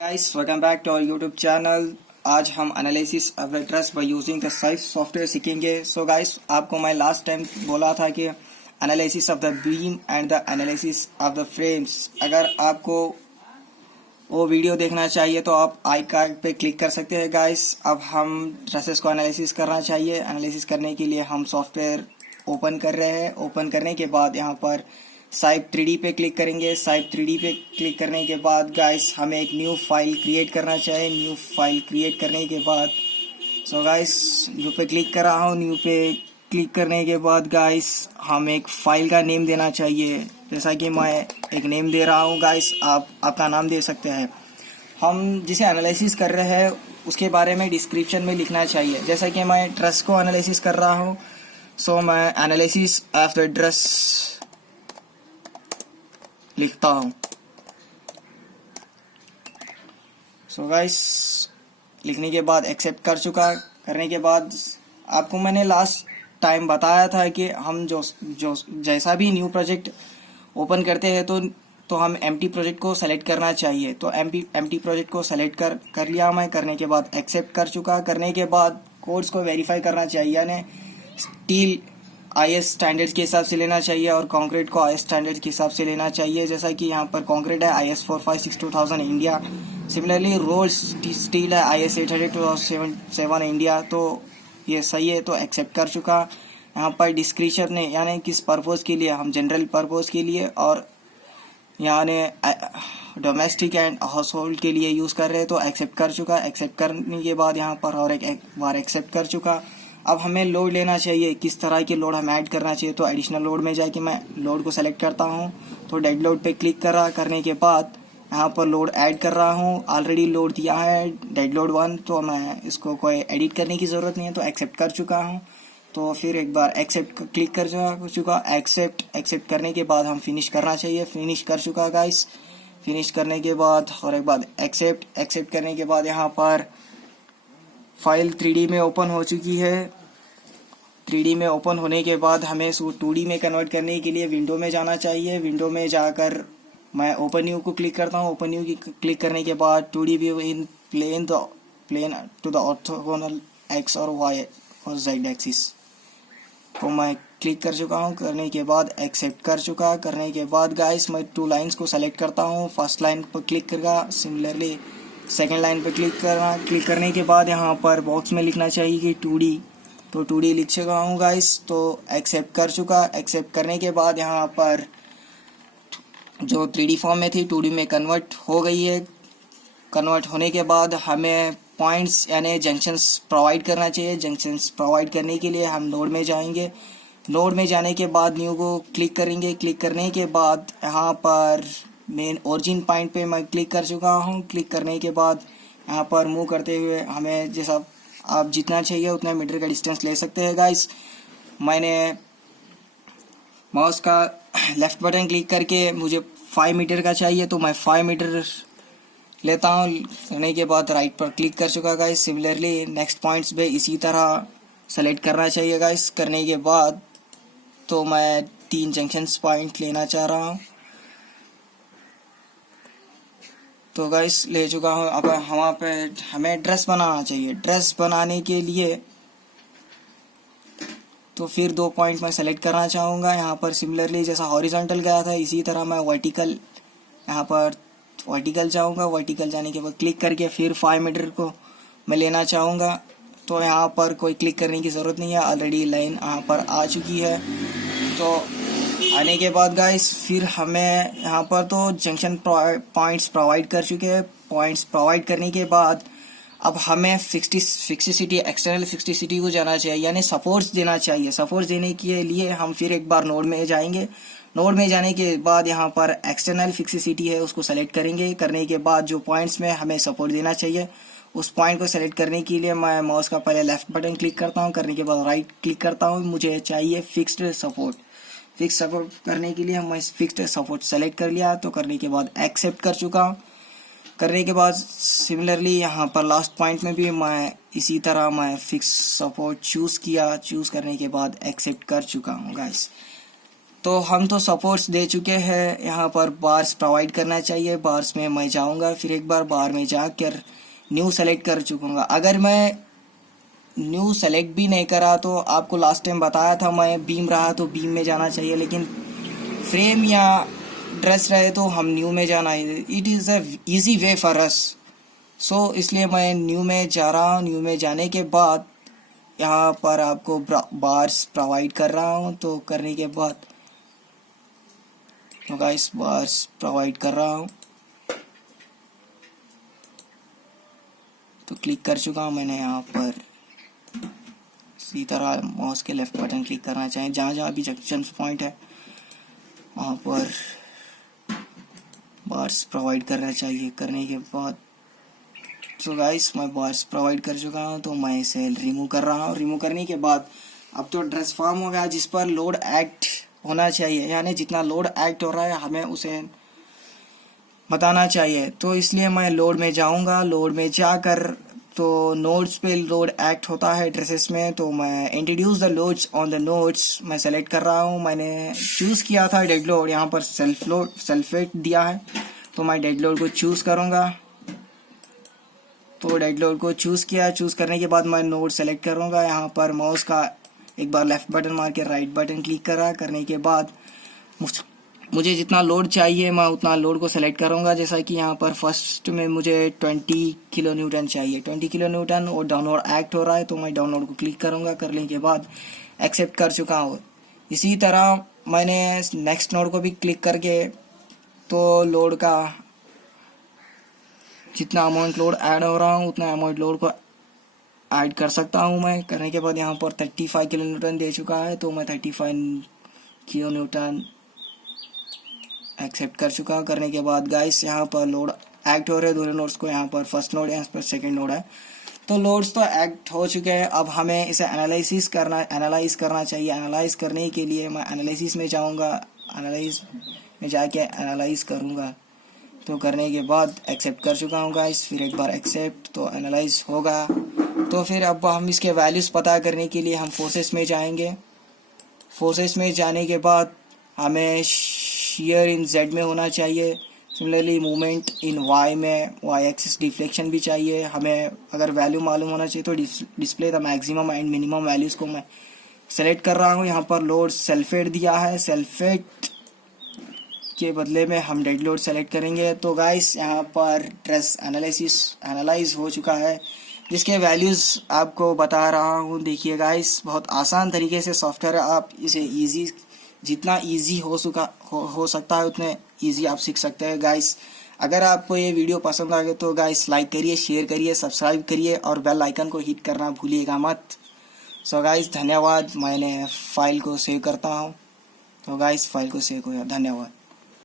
Guys, welcome back to our YouTube channel. आज हम analysis of the trust by using the SAFE software सीखेंगे. So guys, आपको मैं last time बोला था कि analysis of the beam and the analysis of the frames. अगर आपको वो वीडियो देखना चाहिए तो आप आई कार्ड पे क्लिक कर सकते हैं गाइस. अब हम ट्रसेस को एनालिसिस करना चाहिए. एनालिसिस करने के लिए हम सॉफ्टवेयर ओपन कर रहे हैं. ओपन करने के बाद यहाँ पर साइप 3D पे क्लिक करेंगे. साइप 3D पे क्लिक करने के बाद गाइस हमें एक न्यू फाइल क्रिएट करना चाहिए. न्यू फाइल क्रिएट करने के बाद गाइस न्यू पे क्लिक कर रहा हूँ. न्यू पे क्लिक करने के बाद गाइस हम एक फाइल का नेम देना चाहिए. जैसा कि मैं एक नेम दे रहा हूँ गाइस, आप आपका नाम दे सकते हैं. हम जिसे एनालिसिस कर रहे हैं उसके बारे में डिस्क्रिप्शन में लिखना चाहिए. जैसा कि मैं ट्रस्ट को एनालिसिस कर रहा हूँ, मैं एनालिसिस ऑफ द ट्रस्ट लिखता हूँ. गाइस लिखने के बाद एक्सेप्ट कर चुका. करने के बाद आपको मैंने लास्ट टाइम बताया था कि हम जो जैसा भी न्यू प्रोजेक्ट ओपन करते हैं तो हम एम्प्टी प्रोजेक्ट को सेलेक्ट करना चाहिए. तो एम्प्टी प्रोजेक्ट को सेलेक्ट कर लिया मैं. करने के बाद एक्सेप्ट कर चुका. करने के बाद कोड्स को वेरीफाई करना चाहिए, यानी स्टील आईएस स्टैंडर्ड्स के हिसाब से लेना चाहिए और कंक्रीट को आईएस स्टैंडर्ड्स के हिसाब से लेना चाहिए. जैसा कि यहाँ पर कंक्रीट है IS 4562,000 India. Similarly rolled steel है IS 800-2007 इंडिया. तो ये सही है, तो एक्सेप्ट कर चुका. यहाँ पर डिस्क्रिप्शन ने यानी किस पर्पज़ के लिए, हम जनरल पर्पज़ के लिए और यानी डोमेस्टिक एंड हाउस होल्ड के लिए यूज़ कर रहे हैं, तो एक्सेप्ट कर चुका. एक्सेप्ट करने के बाद यहाँ पर और एक बार एक्सेप्ट कर चुका. अब हमें लोड लेना चाहिए, किस तरह के लोड हमें ऐड करना चाहिए. तो एडिशनल लोड में जाके मैं लोड को सेलेक्ट करता हूँ. तो डेड लोड पे क्लिक करने के बाद यहाँ पर लोड ऐड कर रहा हूँ. ऑलरेडी लोड दिया है डेड लोड 1, तो मैं इसको कोई एडिट करने की ज़रूरत नहीं है, तो एक्सेप्ट कर चुका हूँ. तो फिर एक बार एक्सेप्ट क्लिक कर चुका. एक्सेप्ट करने के बाद हम फिनिश करना चाहिए. फिनिश कर चुका गाइस. फिनिश करने के बाद और एक बार एक्सेप्ट करने के बाद यहाँ पर फाइल 3D में ओपन हो चुकी है. 3D में ओपन होने के बाद हमें इसको 2D में कन्वर्ट करने के लिए विंडो में जाना चाहिए. विंडो में जाकर मैं ओपन न्यू को क्लिक करता हूँ. ओपन न्यू की क्लिक करने के बाद 2D view in plane to the orthogonal x और वाई और जेड एक्सिस को मैं क्लिक कर चुका हूँ. करने के बाद एक्सेप्ट कर चुका. करने के बाद गाइस मैं 2 लाइन्स को सेलेक्ट करता हूँ. फर्स्ट लाइन पर क्लिक करेगा. सिमिलरली सेकेंड लाइन पर क्लिक करने के बाद यहाँ पर बॉक्स में लिखना चाहिए कि 2D. तो 2D लिख चुका हूँ गाइस. तो एक्सेप्ट कर चुका. एक्सेप्ट करने के बाद यहाँ पर जो 3D फॉर्म में थी 2D में कन्वर्ट हो गई है. कन्वर्ट होने के बाद हमें पॉइंट्स यानी जंक्शंस प्रोवाइड करना चाहिए. जंक्शंस प्रोवाइड करने के लिए हम नोड में जाएंगे. नोड में जाने के बाद न्यू को क्लिक करेंगे. क्लिक करने के बाद यहाँ पर मेन ओरिजिन पॉइंट पे मैं क्लिक कर चुका हूँ. क्लिक करने के बाद यहाँ पर मूव करते हुए हमें जैसा आप जितना चाहिए उतना मीटर का डिस्टेंस ले सकते हैं गाइस. मैंने माउस का लेफ्ट बटन क्लिक करके मुझे 5 मीटर का चाहिए, तो मैं 5 मीटर लेता हूँ. लेने के बाद राइट पर क्लिक कर चुका गाइस. सिमिलरली नेक्स्ट पॉइंट्स पे इसी तरह सेलेक्ट करना चाहिए गाइस. करने के बाद तो मैं 3 जंक्शंस पॉइंट लेना चाह रहा हूँ. तो गाइस ले चुका हूँ. अब हमें ड्रेस बनाना चाहिए. ड्रेस बनाने के लिए तो फिर 2 पॉइंट मैं सेलेक्ट करना चाहूँगा. यहाँ पर सिमिलरली जैसा हॉरिजॉन्टल गया था इसी तरह मैं वर्टिकल यहाँ पर वर्टिकल जाऊँगा. वर्टिकल जाने के बाद क्लिक करके फिर 5 मीटर को मैं लेना चाहूँगा. तो यहाँ पर कोई क्लिक करने की ज़रूरत नहीं है, ऑलरेडी लाइन यहाँ पर आ चुकी है. तो आने के बाद गाइस फिर हमें यहाँ पर तो जंक्शन पॉइंट्स प्रोवाइड कर चुके हैं. पॉइंट्स प्रोवाइड करने के बाद अब हमें फिक्सिसिटी एक्सटर्नल फिक्सिसिटी को जाना चाहिए, यानी सपोर्ट्स देना चाहिए. सपोर्ट्स देने के लिए हम फिर एक बार नोड में जाएंगे. नोड में जाने के बाद यहाँ पर एक्सटर्नल फिक्सिसिटी है उसको सेलेक्ट करेंगे. करने के बाद जो पॉइंट्स में हमें सपोर्ट देना चाहिए उस पॉइंट को सेलेक्ट करने के लिए मैं माउस का पहले लेफ्ट बटन क्लिक करता हूँ. करने के बाद राइट क्लिक करता हूँ. मुझे चाहिए फिक्स्ड सपोर्ट. फिक्स सपोर्ट करने के लिए मैं फिक्स्ड सपोर्ट सेलेक्ट कर लिया. तो करने के बाद एक्सेप्ट कर चुका हूँ. करने के बाद सिमिलरली यहाँ पर लास्ट पॉइंट में भी मैं इसी तरह मैं फिक्स सपोर्ट चूज़ किया. चूज़ करने के बाद एक्सेप्ट कर चुका हूँ गाइस. तो हम तो सपोर्ट्स दे चुके हैं, यहाँ पर बार्स प्रोवाइड करना चाहिए। बार्स में मैं जाऊँगा, फिर एक बार बार में जाकर न्यू सेलेक्ट कर चुकूँगा। अगर मैं न्यू सेलेक्ट भी नहीं करा तो आपको लास्ट टाइम बताया था मैं बीम रहा तो बीम में जाना चाहिए, लेकिन फ्रेम या ड्रेस रहे तो हम न्यू में जाना है। It is a easy way for us. So इसलिए मैं न्यू में जा रहा हूँ। न्यू में जाने के बाद यहाँ पर आपको बार्स प्रोवाइड कर रहा हूँ। तो करने के बाद तो गाइस बार्स प्रोवाइड कर रहा हूँ, तो क्लिक कर चुका हूँ मैंने। यहाँ पर इसी तरह माउस के लेफ्ट बटन क्लिक करना चाहिए, जहाँ जहाँ भी जंक्शन पॉइंट है वहाँ पर बार्स प्रोवाइड करना चाहिए। करने के बाद तो गाइस मैं बार्स प्रोवाइड कर चुका हूँ, तो मैं इसे रिमूव कर रहा हूँ। रिमूव करने के बाद अब तो ड्रेस फॉर्म हो गया जिस पर लोड एक्ट होना चाहिए, यानी जितना लोड एक्ट हो रहा है हमें उसे बताना चाहिए। तो इसलिए मैं लोड में जाऊंगा। लोड में जाकर तो नोड्स पे लोड एक्ट होता है ड्रेसेस में, तो मैं introduce the loads on the nodes मैं सेलेक्ट कर रहा हूँ। मैंने चूज़ किया था डेड लोड, यहाँ पर सेल्फ वेट दिया है, तो मैं डेड लोड को चूज़ करूँगा। तो डेड लोड को चूज़ किया। चूज़ करने के बाद मैं नोड सेलेक्ट करूँगा। यहाँ पर माउस का एक बार लेफ्ट बटन मार के राइट बटन क्लिक करा। करने के बाद मुझे जितना लोड चाहिए मैं उतना लोड को सेलेक्ट करूँगा। जैसा कि यहाँ पर फर्स्ट में मुझे 20 किलो न्यूटन चाहिए, 20 किलो न्यूटन, और डाउनलोड एक्ट हो रहा है, तो मैं डाउनलोड को क्लिक करूँगा। करने के बाद एक्सेप्ट कर चुका हूँ। इसी तरह मैंने नेक्स्ट नोड को भी क्लिक करके तो लोड का जितना अमाउंट लोड ऐड हो रहा हूँ उतना अमाउंट लोड को ऐड कर सकता हूँ मैं। करने के बाद यहाँ पर 35 किलो न्यूटन दे चुका है, तो मैं 35 किलो न्यूटन एक्सेप्ट कर चुका। करने के बाद गाइस यहाँ पर लोड एक्ट हो रहे हैं दोनों नोड्स को। यहाँ पर फर्स्ट नोड है, यहाँ पर सेकंड नोड है, तो लोड्स तो एक्ट हो चुके हैं। अब हमें इसे एनालाइज करना चाहिए। एनालाइज करने के लिए मैं एनालिसिस में जाऊँगा, एनालाइज में जाके एनालाइज करूँगा। तो करने के बाद एक्सेप्ट कर चुका हूँ गाइस। फिर एक बार एक्सेप्ट, तो एनालाइज होगा। तो फिर अब हम इसके वैल्यूज़ पता करने के लिए हम फोर्सेस में जाएंगे। फोर्सेस में जाने के बाद हमें शियर इन जेड में होना चाहिए। सिमिलरली मूवमेंट इन वाई में वाई एक्सिस डिफ्लेक्शन भी चाहिए। हमें अगर वैल्यू मालूम होना चाहिए तो display the maximum and minimum values को मैं सेलेक्ट कर रहा हूँ। यहाँ पर लोड सल्फेट दिया है, सल्फेट के बदले में हम डेड लोड सेलेक्ट करेंगे। तो गाइस यहाँ पर ड्रेस एनालाइज हो चुका है, जिसके वैल्यूज़ आपको बता रहा हूँ। देखिए गाइस, बहुत आसान तरीके से सॉफ्टवेयर है। आप इसे जितना ईजी हो सकता है उतने ईजी आप सीख सकते हैं गाइस। अगर आपको ये वीडियो पसंद आ गया तो गाइस लाइक करिए, शेयर करिए, सब्सक्राइब करिए और बेल आइकन को हिट करना भूलिएगा मत। सो गाइस धन्यवाद। मैंने फाइल को सेव करता हूँ। तो गाइस फाइल को सेव किया, धन्यवाद।